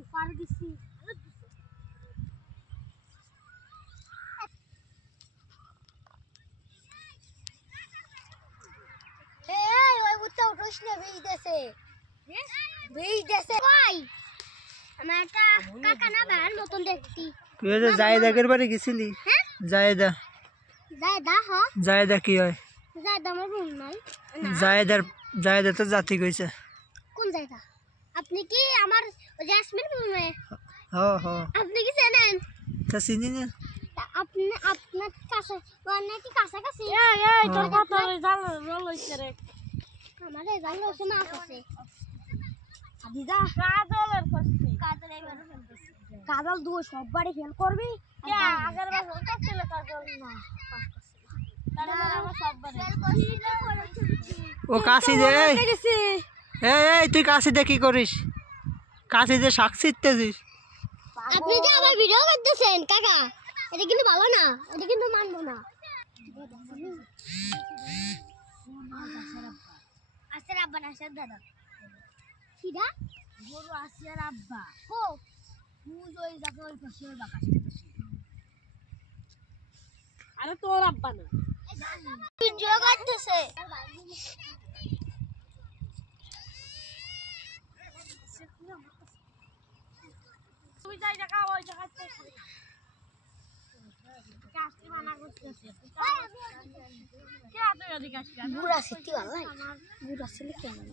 উপার দিছি এই ওই উঠতে উঠোস না বেশ দেছে কই আমার একটা কাকা না ভাইয়ের মতন দেখতি তুই যে জায়েদাকের বাড়ি গেছিলি জায়েদা হ্যাঁ জায়েদা কি হয় জায়দা আমার বোন নাই জায়েদা তো জাতি কইছে কোন জায়গা আপনি কি আমার ওই জেসমিন বোনে আপনি কি চেনেন তা চিনি না আপনি আপনার কাছে মানে কি কাছাকাছি এই তোর কত জাল রোল হইছে রে আমার জাল হচ্ছে মাছ আছে দিদা কাজলের কষ্ট কাজল এবারে ফেল করছি কাজল দুই সববারে ফেল করবি কে আগের বার ওটা ছিল কাজল না তাহলে আমার সববারে ফেল করছি ও কাশি দে এই তুই কাশি দে কি করিস কাশি দে শাক ছিটতেছিস আপনি যে আবার ভিডিও করতেছেন কাকা এটা কিন্তু ভালো না এটা কিন্তু মানবো না আসার আব্বা না আসার দাদা কিরা গরু আসিয়ার আব্বা ও বুঝ ওই জায়গা ওই পাশে ওই বাঁকা আরে তোর আব্বা না ভিডিও করতেছে তুই যাই জায়গা ওই জায়গাতে কাশি মানা করতেছে কে তুই ওদিকে আসবি বুড়া সিটি ভালো বুড়া ছেলে কেমন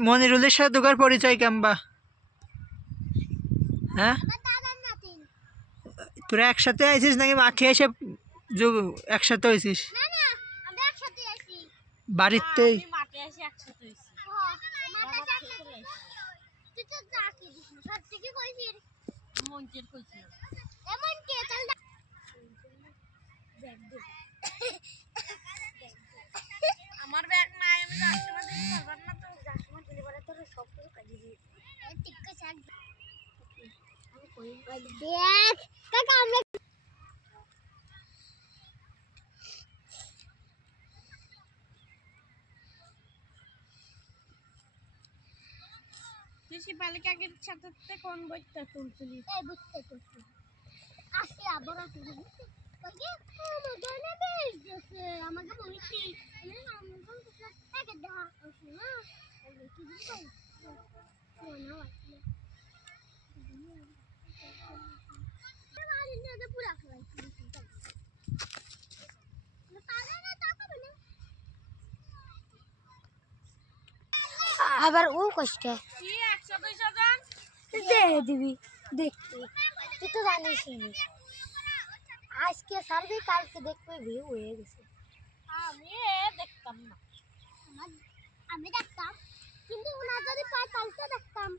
মনিরুলের সাথে তোর পরিচয় কেমবা হ্যাঁ তোরা একসাথে আইছিস নাকি মাঠে এসে একসাথে হয়েছিস বাড়িতেই মাঠে এসে একসাথে হইছি মঞ্চের কইছিল আমার ব্যাগ নাই আমি কাস্টমার দিতে পারবার না তো কাস্টমার দিলে পরে তোর সব কিছু কাজে দিই টিক্কা শাক আমি কই দেখ কাকা আমরা তুই বালিকাকে সাথে কোন বইটা তুলছিলি এই বুঝতে করছি আসি আবার আসি বুঝতে ওকে দোনে বেশ দিছে আমাকে বলছি আমি আমগো টাকা দাও না এই কি দিছো না আছে না পুরা খাইছি আবার ও কষ্ট কি 100 200 জন দে দিবি দেখি তুই তো জানিস নি আজকে সারবি কালকে দেখবে ভিউ হয়ে গেছে আমি দেখতাম না আমি দেখতাম কিন্তু ওনা যদি পায় কালকে দেখতাম